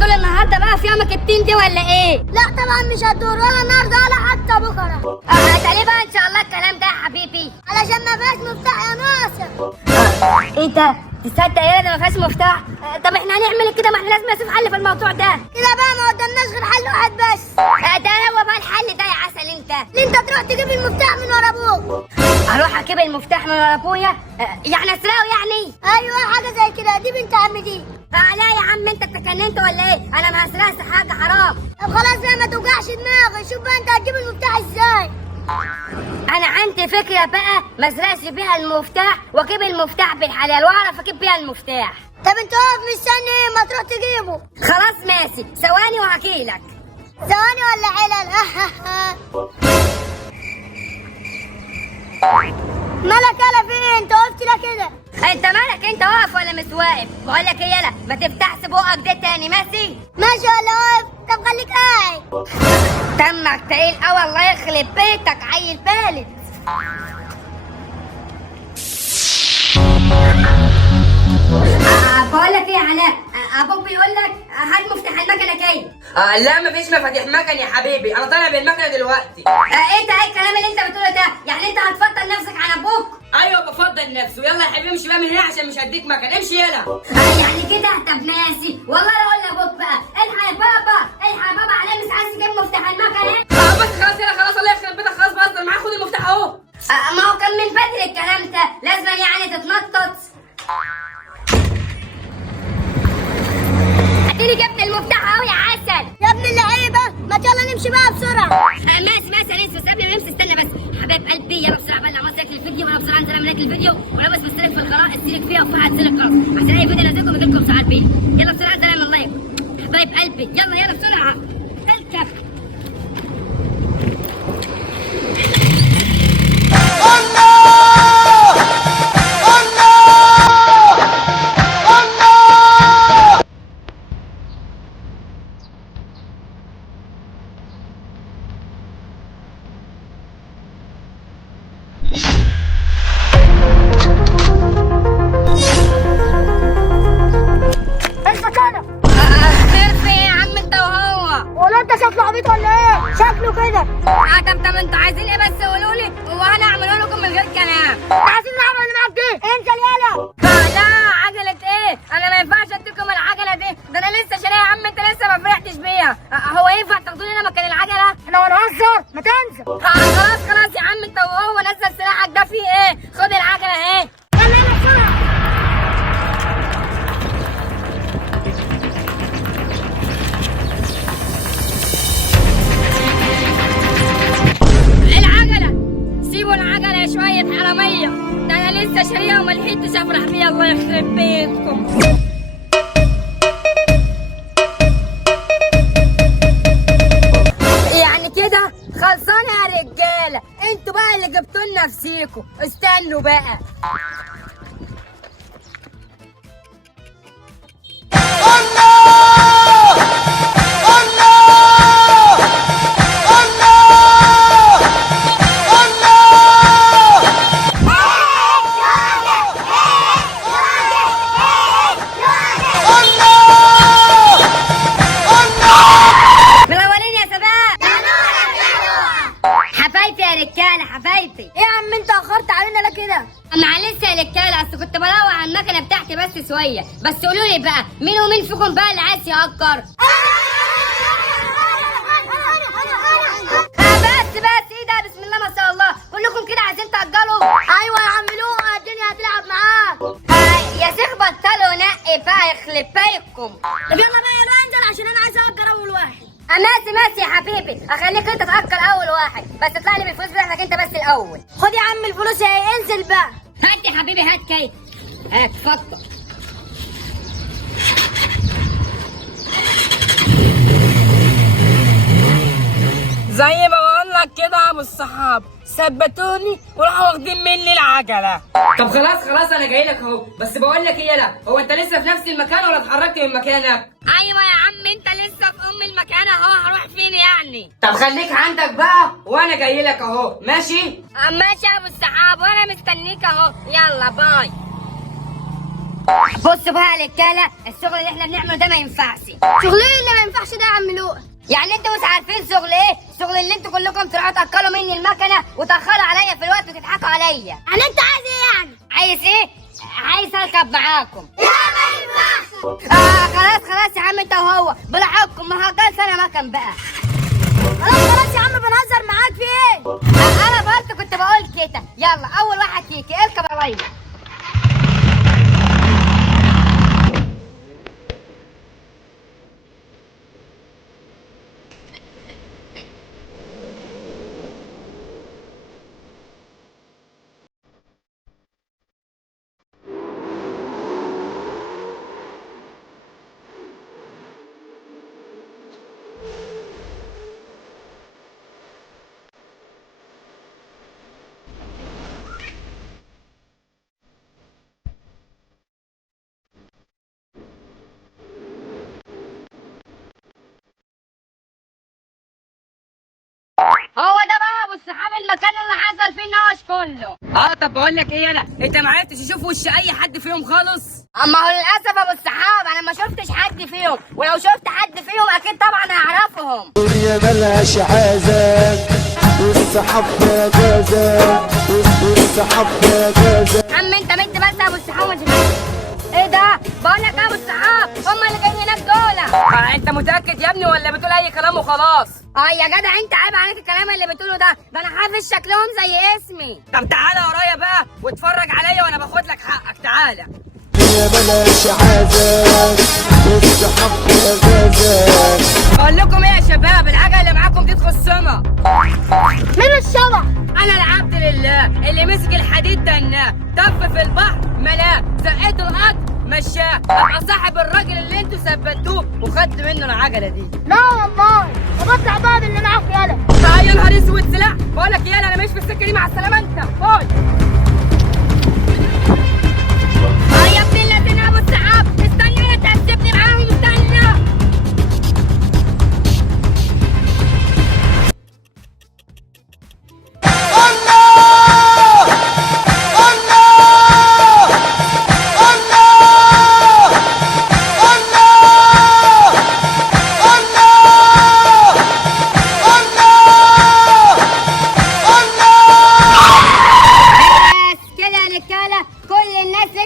طول النهارده بقى في يومك التين دي ولا ايه؟ لا طبعا مش هتدور ولا النهارده ولا حتى بكره. ده ليه بقى ان شاء الله الكلام ده يا حبيبي؟ علشان ما فيهاش مفتاح يا ناصر. ايه ده؟ تصدق يا ده ما فيهاش مفتاح؟ طب احنا هنعمل كده، ما احنا لازم نشوف حل في الموضوع ده. كده بقى ما قدامناش غير حل واحد بس. ده هو بقى الحل ده يا عسل انت. اللي انت تروح تجيب المفتاح من ورا ابوك. اروح اجيب المفتاح من ورا ابويا؟ يعني اسرقه يعني؟ ايوه حاجه زي كده، دي بنت عمي دي. لا يا عم انت اتجننت ولا ايه؟ انا ما هسرقش حاجه، حرام. طب خلاص بقى ما توجعش دماغي، شوف بقى انت هتجيب المفتاح ازاي. انا عندي فكره بقى ما اسرقش بيها المفتاح واجيب المفتاح بالحلال واعرف اجيب بيها المفتاح. طب انت واقف مستني ايه؟ ما تروح تجيبه. خلاص ماشي، ثواني وهجيلك. ثواني ولا علل؟ مالك يالا فين؟ انت وقفت ليه كده؟ انت مالك؟ انت واقف ولا مش واقف؟ بقول لك ايه يالا، ما تفتحش بقك ده تاني، ماشي؟ ماشي ولا واقف؟ طب خليك قاعد. دمك تقيل قوي، الله يخرب بيتك عيل بالد. بقول لك ايه يا علاء، ابوك بيقول لك هات مفتاح المكنه كي. لا مفيش مفاتيح مكن يا حبيبي، انا طالع بالمكنه دلوقتي. ايه ده؟ ايه الكلام اللي انت بتقوله ده؟ يعني انت هتفضل نفسك عن ابوك؟ ايوه بفضل نفسه. يلا يا حبيبي امشي بقى من هنا عشان مش هديك مكن، امشي يلا. يعني كده؟ طب ماشي، والله لا اقول لابوك بقى الحق يا بابا، الحق يا بابا، علاء مش عايز يجيب مفتاح المكنه. بس خلاص يلا، خلاص الله يخرب بيتك، خلاص بهزر معاك، خد المفتاح اهو. ما هو كان من بدري الكلام ده، لازم يعني تتنطط. اديني جبت المفتاح اهو يا عسل. يا ابن اللعيبه ما يلا نمشي بقى بسرعه. ماشي لسه سابني ونمشي، استنى بس حبايب قلبي. يلا بسرعه بقى، لو عاوز لايك للفيديو ولا بسرعه انزل اعمل لايك للفيديو، ولا بس مشترك في القناه اشترك فيها وفعل زر الجرس عشان اي فيديو انزلكم يجيلكم ساعات بيه. يلا بسرعه انزل اعمل لايك حبايب قلبي، يلا بسرعه اركب. ولا انت شكله عبيط ولا ايه؟ شكله كده. طب انتوا عايزين ايه بس قولوا لي، وانا اعمله لكم من غير كلام. عايزين نعمل اللي معاك دي، انزل يلا. لا عجلة ايه؟ انا ما ينفعش اديكم العجلة دي، ده انا لسه شاريها يا عم، انت لسه ما فرحتش بيها. هو ينفع تاخدوني انا مكان العجلة؟ احنا هنهزر، ما تنزل. خلاص يا عم انت وهو، نزل سلاحك ده فيه ايه؟ خد العجلة اهي. يلا بسرعه. سيبوا العجلة يا شوية حرامية، ده أنا لسه شاريها وما لحقتش أفرح بيها، الله يخرب بيتكم. يعني كده خلصانة يا رجالة، انتوا بقى اللي جبتوا لنا نفسيكوا، استنوا بقى. حبايبي ايه يا عم انت اخرت علينا لا كده؟ معلش يا رجاله، اصل كنت بروق على المكنه بتاعتي بس شويه. بس قولوا لي بقى مين ومين فيكم بقى اللي عايز يأجر؟ بس ايه ده؟ بسم الله ما شاء الله، كلكم كده عايزين تأجروا؟ ايوه يا عم لؤى، الدنيا هتلعب معاك. يا شيخ بطلوا نقي بقى يخرب بيتكم. طب يلا بقى يلا انزل عشان انا عايز اأجر اول واحد. ماشي يا حبيبي، اخليك انت تأجر اول واحد، بس اطلع لي بالفلوس بتاعتك انت بس الاول. خد يا عم الفلوس اهي، انزل بقى. هات يا حبيبي، هات كي، هات اتفضل. زي ما بقول لك كده يا ابو الصحاب، ثبتوني وراحوا واخدين مني العجله. طب خلاص انا جاي لك اهو، بس بقول لك ايه، يلا هو انت لسه في نفس المكان ولا اتحركت من مكانك؟ ايوه يا عم انت لسه في المكان اهو، هروح فين يعني؟ طب خليك عندك بقى وانا جاي لك اهو، ماشي؟ ماشي يا ابو الصحاب، وانا مستنيك اهو، يلا باي. بصوا بقى يا رجاله، الشغل اللي احنا بنعمله ده ما ينفعش. شغل ايه اللي ما ينفعش ده يا عم لؤي؟ يعني انتوا مش عارفين شغل ايه؟ شغل اللي انتوا كلكم تروحوا تاكلوا مني المكنه وتاخروا عليا في الوقت وتضحكوا عليا. يعني انت عايز ايه يعني؟ عايز ايه؟ عايز اركب معاكم. لا ما ينفعش. خلاص يا عم انت وهو براحتكم، ما هقدرش انا مكن بقى. خلاص يا عم بنهزر معاك في ايه؟ انا برضه كنت بقول كده. يلا اول واحد فيك اركب يا ريس. هو ده بقى ابو الصحاب المكان اللي حصل فيه النوش كله. طب بقول لك ايه، انا انت ما عرفتش تشوف وش اي حد فيهم خالص؟ اما هو للاسف ابو الصحاب انا ما شفتش حد فيهم، ولو شفت حد فيهم اكيد طبعا هعرفهم. الدنيا ملهاش عذاب والصحاب يا جزاء والصحاب يا جزاء. عم انت بنت بس يا ابو الصحاب. ايه ده؟ بقول لك يا ابو الصحاب هم اللي جايين هناك دول. انت متاكد يا ابني ولا بتقول اي كلام وخلاص؟ يا جدع انت عيب عليك الكلام اللي بتقوله ده انا حافظ شكلهم زي اسمي. طب تعالى ورايا بقى واتفرج عليا وانا باخد لك حقك. تعالى. الدنيا ملهاش عذاب والصحاب يا جزاء. اقول لكم ايه يا شباب، الحاجه اللي معاكم دي تخصنا. مين الشبح؟ انا العبد لله اللي مسك الحديد دناه، طف في البحر ملاه، زقيت القطر مشاه، ابقى صاحب الراجل اللي انتوا ثبتوه وخدت منه العجله دي. لا والله. طب اطلع بقى باللي معاك يالا. يا نهار اسود سلاح. بقول لك ايه، انا مش في السكه دي، مع السلامه انت. خد. يا ابن الذين ابو الصحاب استنى، انت هتسيبني معاهم. استنى.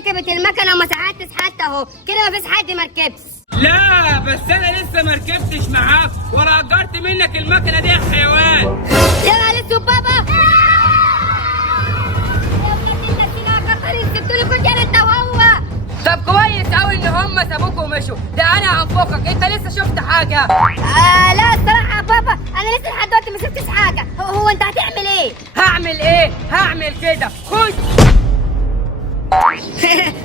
ركبت المكنه وما ساعدتش حتى اهو كده، مفيش حد مركبش. لا بس انا لسه ما ركبتش معاك ولا اجرت منك المكنه دي يا حيوان. يا لسه بابا سبتولي كنت انا انت وهو. طب كويس قوي ان هم سابوك ومشوا، ده انا هنفخك. انت لسه شفت حاجه؟ لا الصراحه يا بابا انا لسه لحد دلوقتي ما شفتش حاجه. هو انت هتعمل ايه؟ هعمل ايه؟ هعمل كده. خش.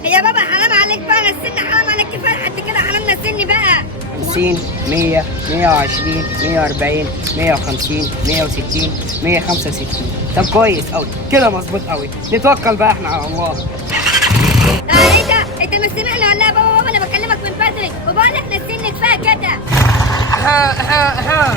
يا بابا حرام عليك بقى، نسيني حرام عليك، كفايه قد كده حرام نسيني بقى. 50 100 120 140 150 160 165. طب كويس قوي كده، مظبوط قوي. نتوكل بقى احنا على الله. ايه ده؟ انت مش سامعني ولا يا بابا؟ انا بكلمك من بدري وبقول لك نسيني، كفايه كده. ها